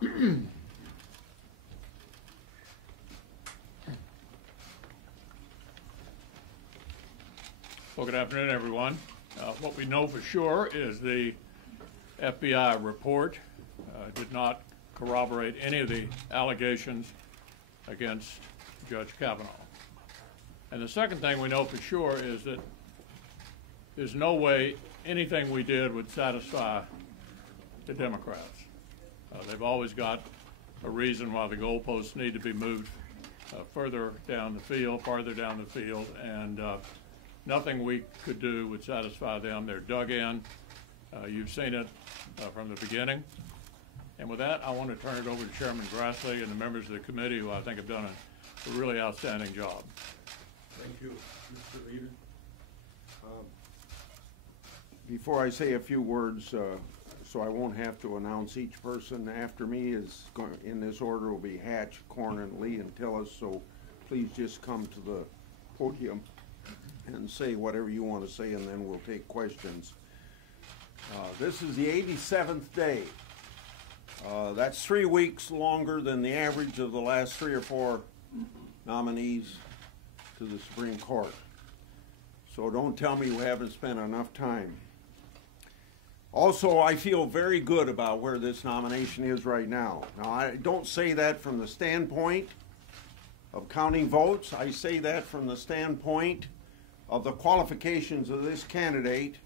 Well, good afternoon, everyone. What we know for sure is the FBI report did not corroborate any of the allegations against Judge Kavanaugh. And the second thing we know for sure is that there's no way anything we did would satisfy the Democrats. They've always got a reason why the goalposts need to be moved farther down the field, and nothing we could do would satisfy them. They're dug in. You've seen it from the beginning. And with that, I want to turn it over to Chairman Grassley and the members of the committee, who I think have done a really outstanding job. Thank you, Mr. Leader. Before I say a few words, so I won't have to announce each person after me, is going in this order will be Hatch, Cornyn, Lee, and Tillis. So please just come to the podium and say whatever you want to say, and then we'll take questions. This is the 87th day. That's 3 weeks longer than the average of the last 3 or 4 nominees to the Supreme Court. So don't tell me we haven't spent enough time. Also, I feel very good about where this nomination is right now. Now, I don't say that from the standpoint of counting votes. I say that from the standpoint of the qualifications of this candidate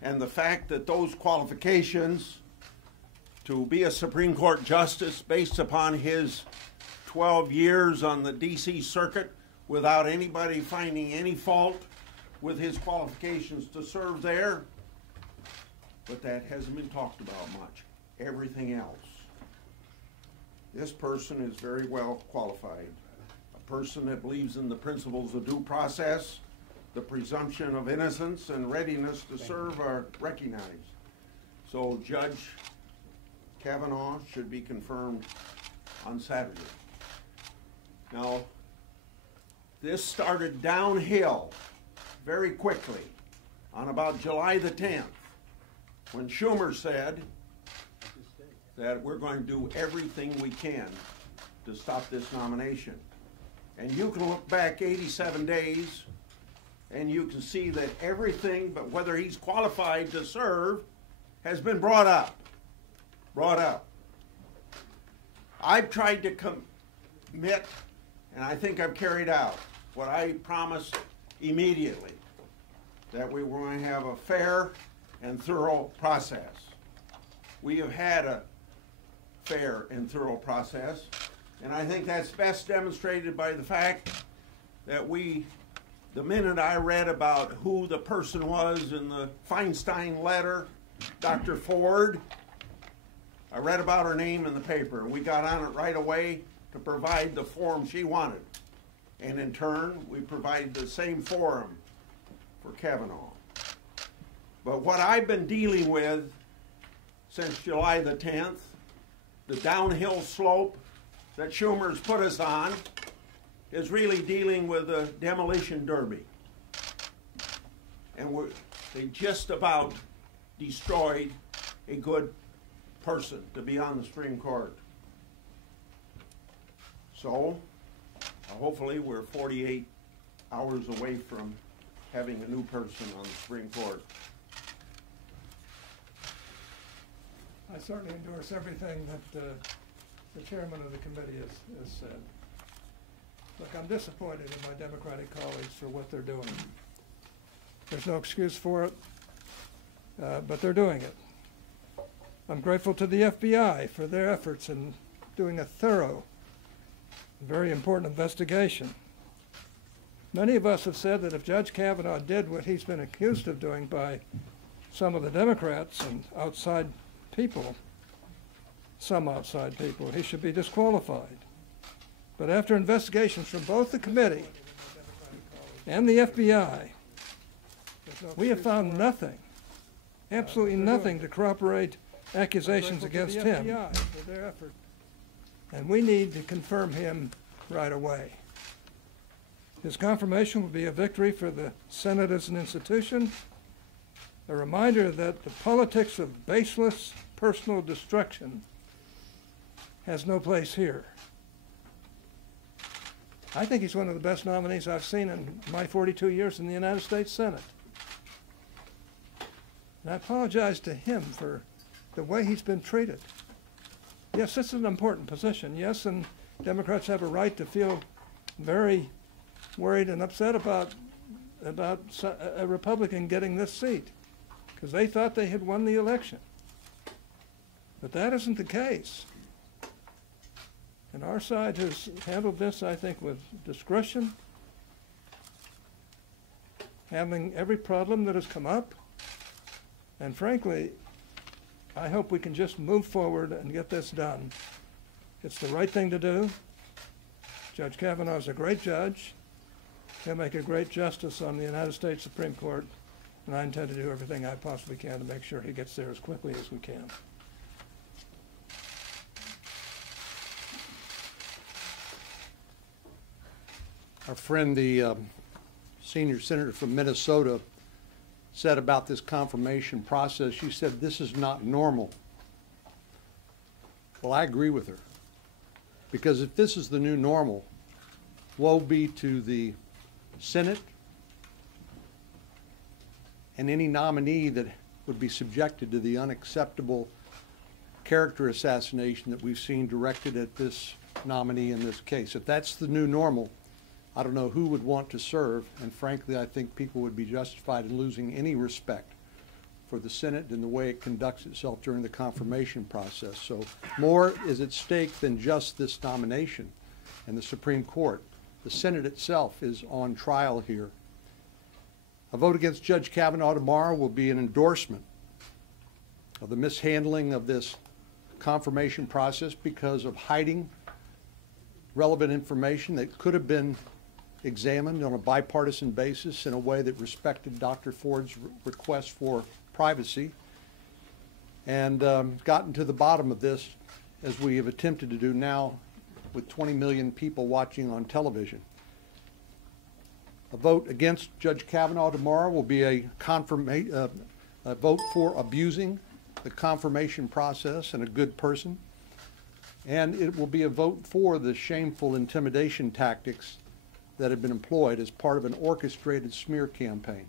and the fact that those qualifications to be a Supreme Court justice based upon his 12 years on the D.C. Circuit without anybody finding any fault with his qualifications to serve there, but that hasn't been talked about much. Everything else. This person is very well qualified. A person that believes in the principles of due process, the presumption of innocence, and readiness to serve are recognized. So Judge Kavanaugh should be confirmed on Saturday. Now, this started downhill very quickly on about July the 10th, when Schumer said that we're going to do everything we can to stop this nomination. And you can look back 87 days and you can see that everything but whether he's qualified to serve has been brought up. I've tried to commit, and I think I've carried out what I promised immediately, that we were going to have a fair and thorough process. We have had a fair and thorough process, and I think that's best demonstrated by the fact that the minute I read about who the person was in the Feinstein letter, Dr. Ford, I read about her name in the paper, and we got on it right away to provide the forum she wanted. And in turn, we provided the same forum for Kavanaugh. But what I've been dealing with since July the 10th, the downhill slope that Schumer's put us on, is really dealing with a demolition derby. And they just about destroyed a good person to be on the Supreme Court. So, hopefully we're 48 hours away from having a new person on the Supreme Court. I certainly endorse everything that the chairman of the committee has said. Look, I'm disappointed in my Democratic colleagues for what they're doing. There's no excuse for it, but they're doing it. I'm grateful to the FBI for their efforts in doing a thorough, very important investigation. Many of us have said that if Judge Kavanaugh did what he's been accused of doing by some of the Democrats and outside people, some outside people, he should be disqualified. But after investigations from both the committee and the FBI, we have found nothing, absolutely nothing to corroborate accusations against him. And we need to confirm him right away. His confirmation will be a victory for the Senate as an institution, a reminder that the politics of baseless personal destruction has no place here. I think he's one of the best nominees I've seen in my 42 years in the United States Senate. And I apologize to him for the way he's been treated. Yes, this is an important position. Yes, and Democrats have a right to feel very worried and upset about a Republican getting this seat, because they thought they had won the election. But that isn't the case. And our side has handled this, I think, with discretion, handling every problem that has come up. And frankly, I hope we can just move forward and get this done. It's the right thing to do. Judge Kavanaugh is a great judge. He'll make a great justice on the United States Supreme Court, and I intend to do everything I possibly can to make sure he gets there as quickly as we can. Our friend, the senior senator from Minnesota, said about this confirmation process, she said, this is not normal. Well, I agree with her. Because if this is the new normal, woe be to the Senate and any nominee that would be subjected to the unacceptable character assassination that we've seen directed at this nominee in this case. If that's the new normal, I don't know who would want to serve, and frankly, I think people would be justified in losing any respect for the Senate and the way it conducts itself during the confirmation process. So more is at stake than just this nomination and the Supreme Court. The Senate itself is on trial here. A vote against Judge Kavanaugh tomorrow will be an endorsement of the mishandling of this confirmation process because of hiding relevant information that could have been examined on a bipartisan basis in a way that respected Dr. Ford's request for privacy, and gotten to the bottom of this as we have attempted to do now with 20 million people watching on television. A vote against Judge Kavanaugh tomorrow will be a vote for abusing the confirmation process and a good person, and it will be a vote for the shameful intimidation tactics that have been employed as part of an orchestrated smear campaign.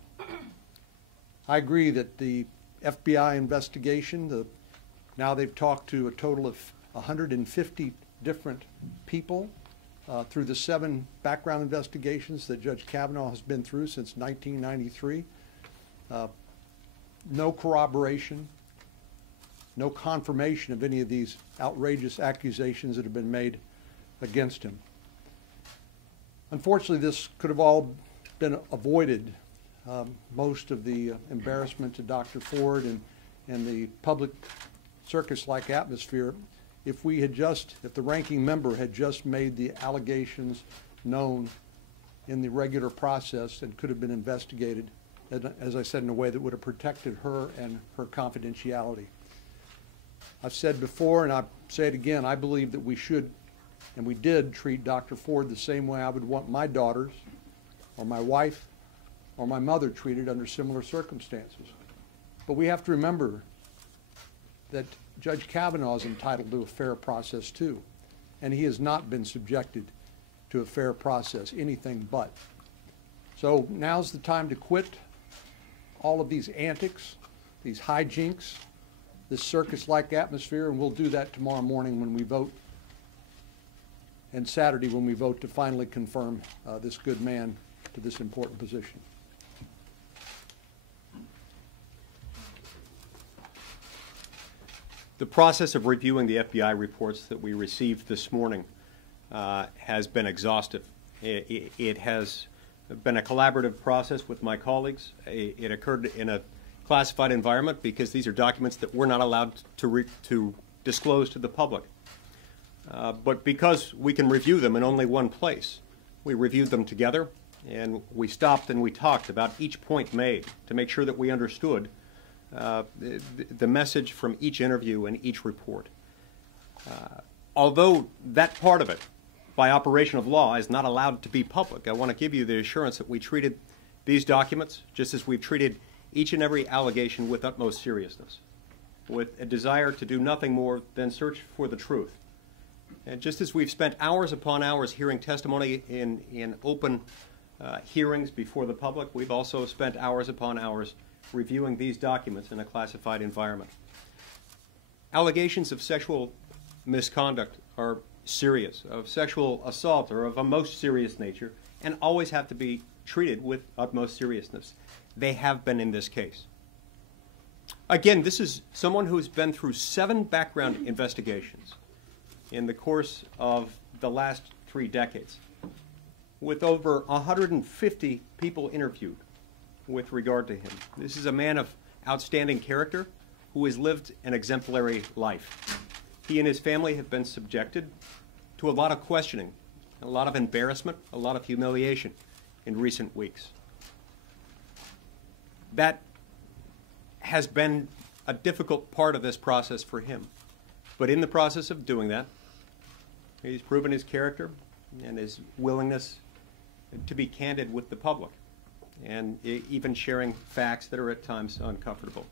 I agree that the FBI investigation, now they've talked to a total of 150 different people through the 7 background investigations that Judge Kavanaugh has been through since 1993. No corroboration, no confirmation of any of these outrageous accusations that have been made against him. Unfortunately, this could have all been avoided. Most of the embarrassment to Dr. Ford and the public circus-like atmosphere, if the ranking member had just made the allegations known in the regular process and could have been investigated, as I said, in a way that would have protected her and her confidentiality. I've said before, and I'll say it again, I believe that we should, and we did, treat Dr. Ford the same way I would want my daughters or my wife or my mother treated under similar circumstances. But we have to remember that Judge Kavanaugh is entitled to a fair process too, and he has not been subjected to a fair process, anything but. So now's the time to quit all of these antics, these hijinks, this circus-like atmosphere, and we'll do that tomorrow morning when we vote, and Saturday when we vote to finally confirm this good man to this important position. The process of reviewing the FBI reports that we received this morning has been exhaustive. It has been a collaborative process with my colleagues. It occurred in a classified environment because these are documents that we're not allowed to disclose to the public. But because we can review them in only one place, we reviewed them together, and we stopped and we talked about each point made to make sure that we understood the message from each interview and each report. Although that part of it, by operation of law, is not allowed to be public, I want to give you the assurance that we treated these documents just as we've treated each and every allegation with utmost seriousness, with a desire to do nothing more than search for the truth And just as we've spent hours upon hours hearing testimony in open hearings before the public, we've also spent hours upon hours reviewing these documents in a classified environment. Allegations of sexual misconduct are serious, of sexual assault or of a most serious nature, and always have to be treated with utmost seriousness. They have been in this case. Again, this is someone who's been through 7 background investigations in the course of the last 3 decades, with over 150 people interviewed with regard to him. This is a man of outstanding character who has lived an exemplary life. He and his family have been subjected to a lot of questioning, a lot of embarrassment, a lot of humiliation in recent weeks. That has been a difficult part of this process for him. But in the process of doing that, he's proven his character and his willingness to be candid with the public, and even sharing facts that are at times uncomfortable.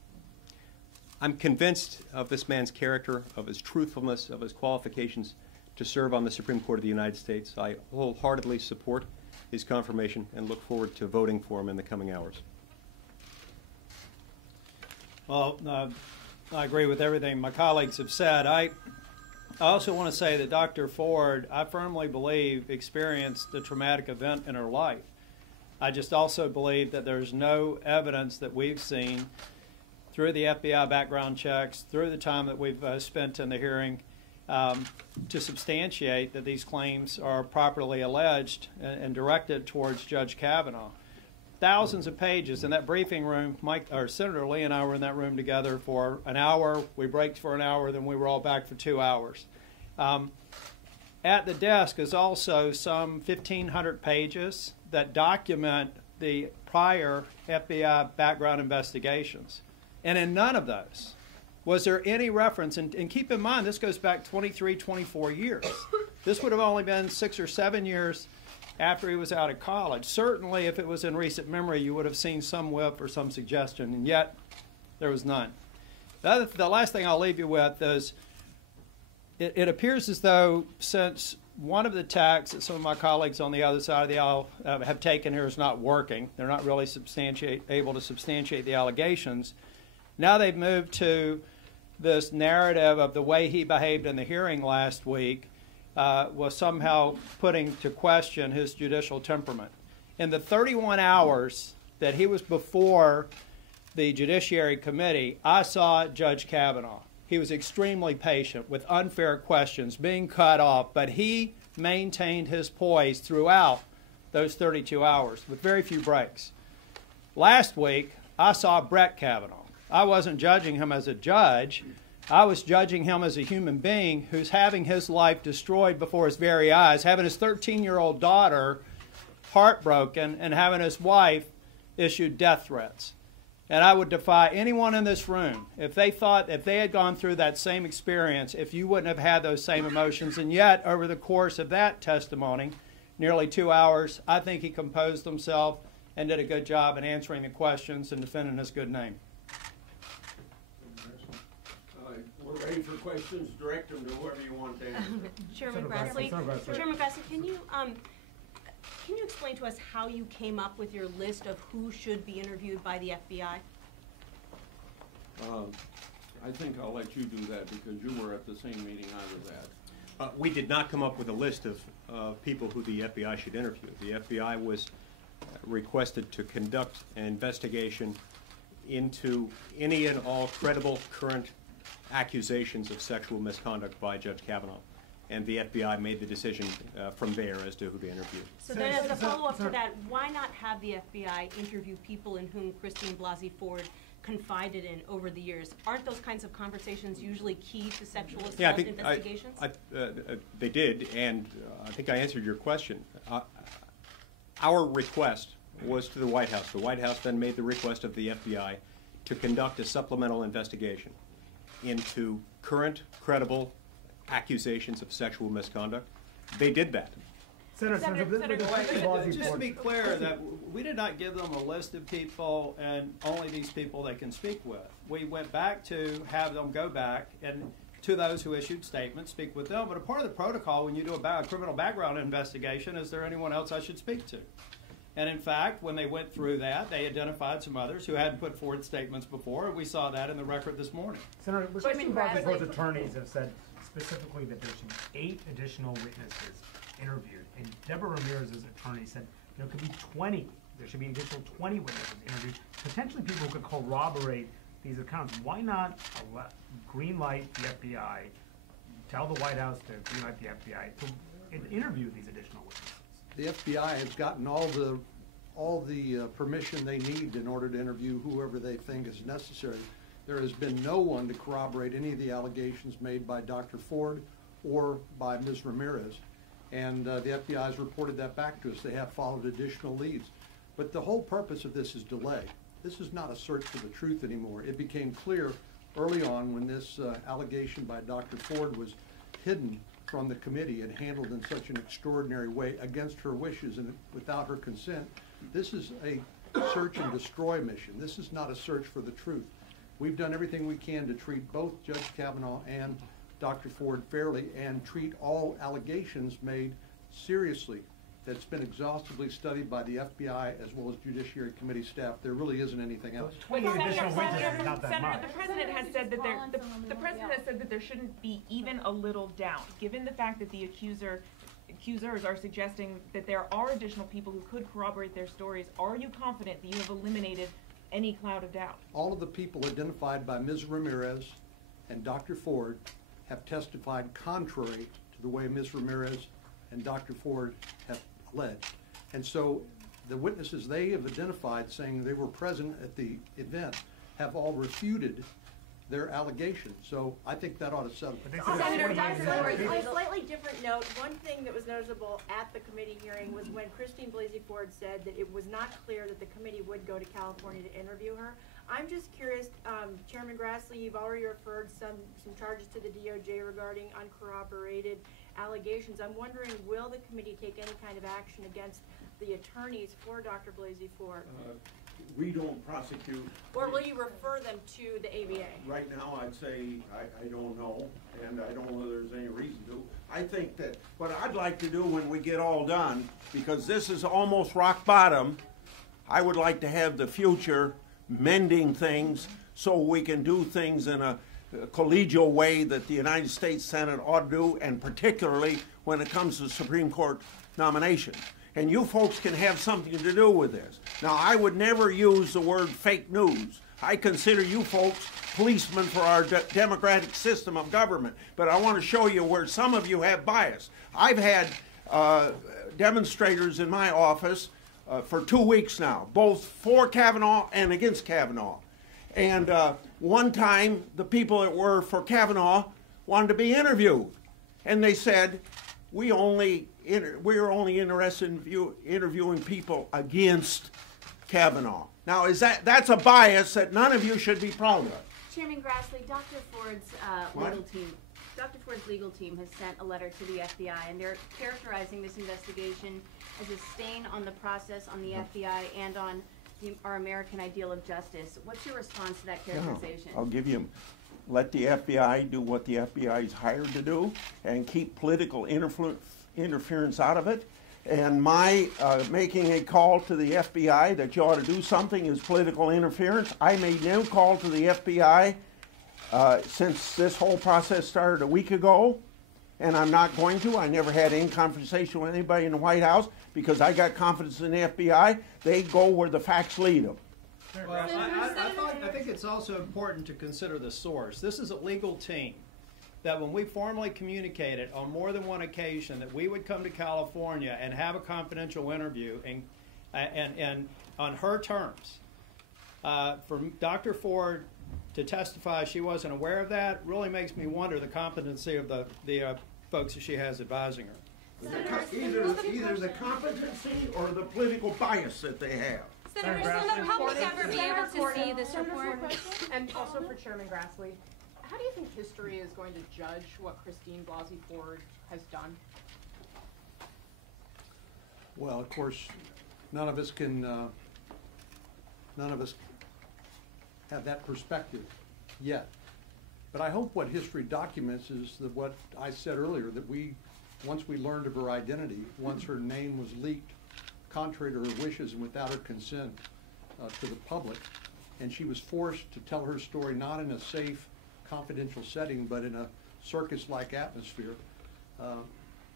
I'm convinced of this man's character, of his truthfulness, of his qualifications to serve on the Supreme Court of the United States. I wholeheartedly support his confirmation and look forward to voting for him in the coming hours. Well, I agree with everything my colleagues have said. I also want to say that Dr. Ford, I firmly believe, experienced a traumatic event in her life. I just also believe that there's no evidence that we've seen through the FBI background checks, through the time that we've spent in the hearing, to substantiate that these claims are properly alleged and directed towards Judge Kavanaugh. Thousands of pages in that briefing room. Senator Lee and I were in that room together for an hour. We braked for an hour, then we were all back for 2 hours. At the desk is also some 1,500 pages that document the prior FBI background investigations. And in none of those was there any reference, and keep in mind this goes back 23, 24 years. This would have only been 6 or 7 years after he was out of college. Certainly if it was in recent memory you would have seen some whip or some suggestion, and yet there was none. The last thing I'll leave you with is it appears as though since one of the tacks that some of my colleagues on the other side of the aisle have taken here is not working, they're not really able to substantiate the allegations, now they've moved to this narrative of the way he behaved in the hearing last week was somehow putting to question his judicial temperament. In the 31 hours that he was before the Judiciary Committee, I saw Judge Kavanaugh. He was extremely patient with unfair questions being cut off, but he maintained his poise throughout those 32 hours with very few breaks. Last week, I saw Brett Kavanaugh. I wasn't judging him as a judge. I was judging him as a human being who's having his life destroyed before his very eyes, having his 13-year-old daughter heartbroken, and having his wife issued death threats. And I would defy anyone in this room, if they had gone through that same experience, if you wouldn't have had those same emotions. And yet, over the course of that testimony, nearly 2 hours, I think he composed himself and did a good job in answering the questions and defending his good name. We're ready for questions. Direct them to whoever you want to answer. Chairman Grassley, can you explain to us how you came up with your list of who should be interviewed by the FBI? I think I'll let you do that because you were at the same meeting I was at. We did not come up with a list of people who the FBI should interview. The FBI was requested to conduct an investigation into any and all credible current accusations of sexual misconduct by Judge Kavanaugh. And the FBI made the decision from there as to who to interview. So then as a follow-up to that, why not have the FBI interview people in whom Christine Blasey Ford confided in over the years? Aren't those kinds of conversations usually key to sexual assault investigations? They did, and I think I answered your question. Our request was to the White House. The White House then made the request of the FBI to conduct a supplemental investigation into current, credible accusations of sexual misconduct. They did that. Just to be clear, that we did not give them a list of people and only these people they can speak with. We went back to have them go back, and to those who issued statements, speak with them. But a part of the protocol when you do a criminal background investigation, is there anyone else I should speak to? And in fact, when they went through that, they identified some others who hadn't put forward statements before, and we saw that in the record this morning. Senator, Christine Blasey Ford's attorneys have said specifically that there should be 8 additional witnesses interviewed, and Deborah Ramirez's attorney said there could be 20. There should be an additional 20 witnesses interviewed, potentially people who could corroborate these accounts. Why not green light the FBI, tell the White House to green light the FBI to interview these additional witnesses? The FBI has gotten all the permission they need in order to interview whoever they think is necessary. There has been no one to corroborate any of the allegations made by Dr. Ford or by Ms. Ramirez, and the FBI has reported that back to us. They have followed additional leads. But the whole purpose of this is delay. This is not a search for the truth anymore. It became clear early on when this allegation by Dr. Ford was hidden from the committee and handled in such an extraordinary way against her wishes and without her consent. This is a search and destroy mission. This is not a search for the truth. We've done everything we can to treat both Judge Kavanaugh and Dr. Ford fairly and treat all allegations made seriously. That's been exhaustively studied by the FBI as well as Judiciary Committee staff. There really isn't anything else. 20 additional witnesses is not that much. Senator, the president has said that the president has said that there shouldn't be even a little doubt, given the fact that the accusers are suggesting that there are additional people who could corroborate their stories. Are you confident that you have eliminated any cloud of doubt? All of the people identified by Ms. Ramirez and Dr. Ford have testified contrary to the way Ms. Ramirez and Dr. Ford have alleged. And so the witnesses they have identified saying they were present at the event have all refuted their allegations. So I think that ought to settle it. Senator, on a slightly different note, one thing that was noticeable at the committee hearing was when Christine Blasey Ford said that it was not clear that the committee would go to California to interview her. I'm just curious, Chairman Grassley, you've already referred some charges to the DOJ regarding uncorroborated allegations. I'm wondering, will the committee take any kind of action against the attorneys for Dr. Blasey Ford? We don't prosecute. Or will you refer them to the ABA? Right now, I'd say I don't know, and I don't know there's any reason to. I think that what I'd like to do when we get all done, because this is almost rock bottom, I would like to have the future mending things so we can do things in a collegial way that the United States Senate ought to do, and particularly when it comes to Supreme Court nominations. And you folks can have something to do with this. Now, I would never use the word fake news. I consider you folks policemen for our democratic system of government. But I want to show you where some of you have bias. I've had demonstrators in my office for 2 weeks now, both for Kavanaugh and against Kavanaugh. And one time, the people that were for Kavanaugh wanted to be interviewed. And they said, we're only interested in interviewing people against Kavanaugh. Now, that's a bias that none of you should be proud of. Chairman Grassley, Dr. Ford's legal team has sent a letter to the FBI, and they're characterizing this investigation as a stain on the process, on the FBI, and on our American ideal of justice. What's your response to that characterization? I'll give you. Let the FBI do what the FBI is hired to do and keep political interference out of it. And my making a call to the FBI that you ought to do something is political interference. I made no call to the FBI since this whole process started a week ago, and I'm not going to. I never had any conversation with anybody in the White House because I got confidence in the FBI. They go where the facts lead them. Well, I think it's also important to consider the source. This is a legal team that when we formally communicated on more than one occasion that we would come to California and have a confidential interview and on her terms, for Dr. Ford to testify she wasn't aware of that really makes me wonder the competency of the folks that she has advising her. Either the competency or the political bias that they have. Senator, will the public ever be able to see this report? And also for Chairman Grassley, how do you think history is going to judge what Christine Blasey Ford has done? Well, of course, none of us have that perspective yet. But I hope what history documents is that what I said earlier, that once we learned of her identity, once her name was leaked, contrary to her wishes and without her consent to the public, and she was forced to tell her story not in a safe, confidential setting, but in a circus-like atmosphere.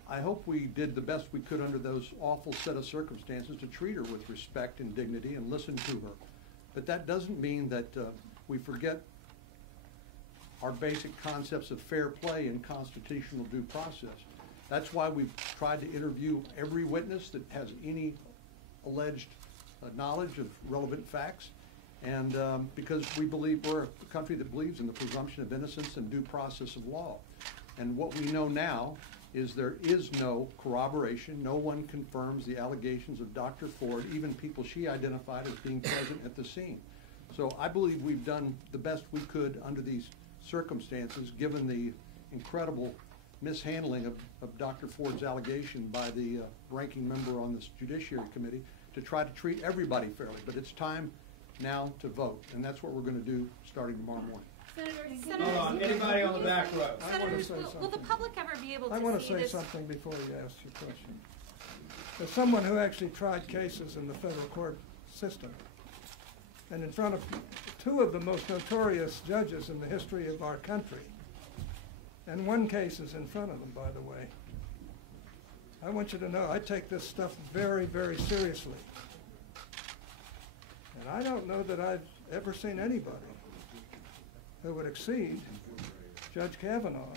I hope we did the best we could under those awful set of circumstances to treat her with respect and dignity and listen to her. But that doesn't mean that we forget our basic concepts of fair play and constitutional due process. That's why we've tried to interview every witness that has any alleged knowledge of relevant facts, and because we believe we're a country that believes in the presumption of innocence and due process of law. And what we know now is there is no corroboration. No one confirms the allegations of Dr. Ford, even people she identified as being present at the scene. So I believe we've done the best we could under these circumstances, given the incredible mishandling of Dr. Ford's allegation by the ranking member on this Judiciary Committee, to try to treat everybody fairly. But it's time now to vote, and that's what we're going to do starting tomorrow morning. Hold on, anybody on the back row? Senators, will the public ever be able to see this? I want to say something before you ask your question. As someone who actually tried cases in the federal court system, and in front of two of the most notorious judges in the history of our country, and one case is in front of them, by the way, I want you to know I take this stuff very, very seriously. And I don't know that I've ever seen anybody who would exceed Judge Kavanaugh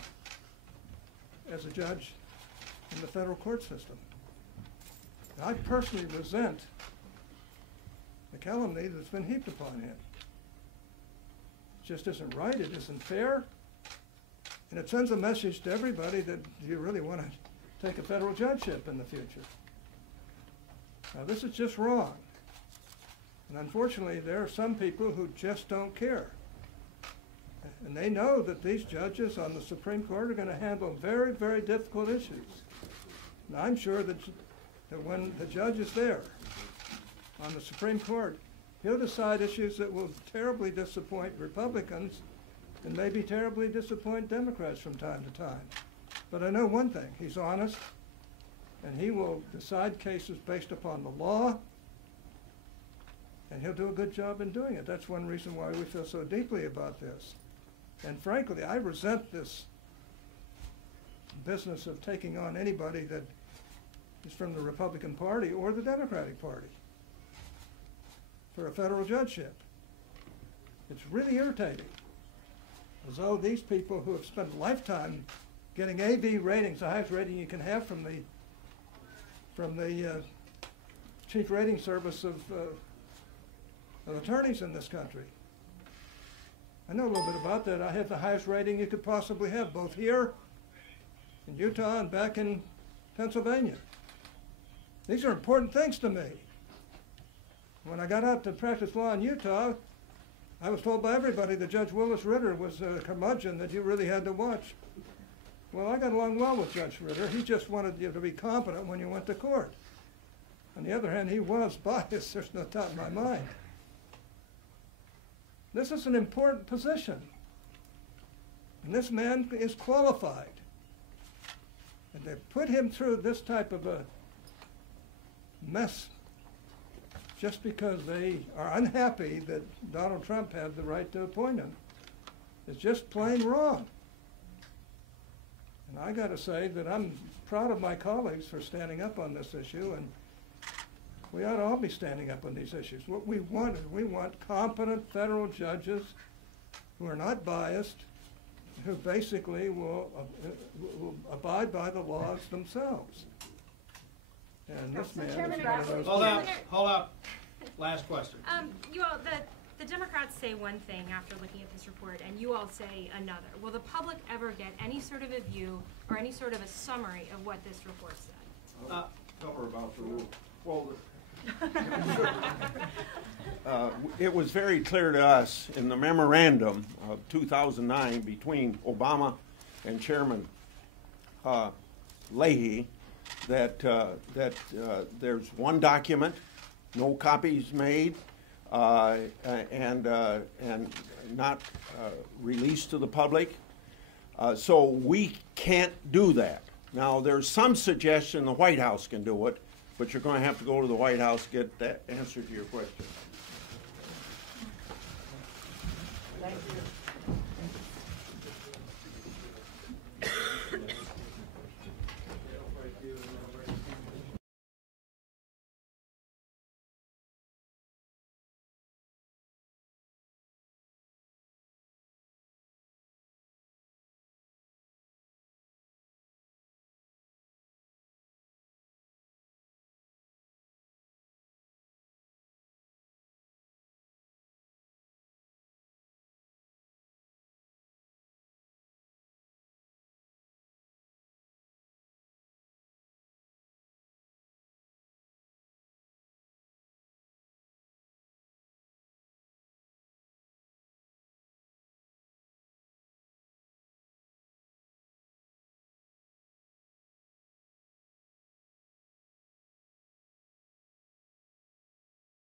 as a judge in the federal court system. I personally resent the calumny that's been heaped upon him. It just isn't right, it isn't fair, and it sends a message to everybody that you really want to take a federal judgeship in the future. Now, this is just wrong. And unfortunately, there are some people who just don't care. And they know that these judges on the Supreme Court are going to handle very, very difficult issues. And I'm sure that when the judge is there on the Supreme Court, he'll decide issues that will terribly disappoint Republicans and maybe terribly disappoint Democrats from time to time. But I know one thing, he's honest, and he will decide cases based upon the law, and he'll do a good job in doing it. That's one reason why we feel so deeply about this. And frankly, I resent this business of taking on anybody that is from the Republican Party or the Democratic Party for a federal judgeship. It's really irritating, as though these people who have spent a lifetime getting A/B ratings, the highest rating you can have from the chief rating service of attorneys in this country. I know a little bit about that. I have the highest rating you could possibly have, both here in Utah and back in Pennsylvania. These are important things to me. When I got out to practice law in Utah, I was told by everybody that Judge Willis Ritter was a curmudgeon that you really had to watch. Well, I got along well with Judge Ritter. He just wanted you to be competent when you went to court. On the other hand, he was biased. There's no doubt in my mind. This is an important position. And this man is qualified. And they put him through this type of a mess just because they are unhappy that Donald Trump had the right to appoint him. It's just plain wrong. And I got to say that I'm proud of my colleagues for standing up on this issue, and we ought to all be standing up on these issues. What we want is we want competent federal judges who are not biased, who basically will abide by the laws themselves. And this man is one of those. Hold up. Last question. You all, the Democrats say one thing after looking at this report, and you all say another. Will the public ever get any sort of a view or any sort of a summary of what this report said? Cover about the rule. Well, it was very clear to us in the memorandum of 2009 between Obama and Chairman Leahy that there's one document, no copies made. and not released to the public. So we can't do that. Now, there's some suggestion the White House can do it, but you're going to have to go to the White House to get that answer to your question. Thank you.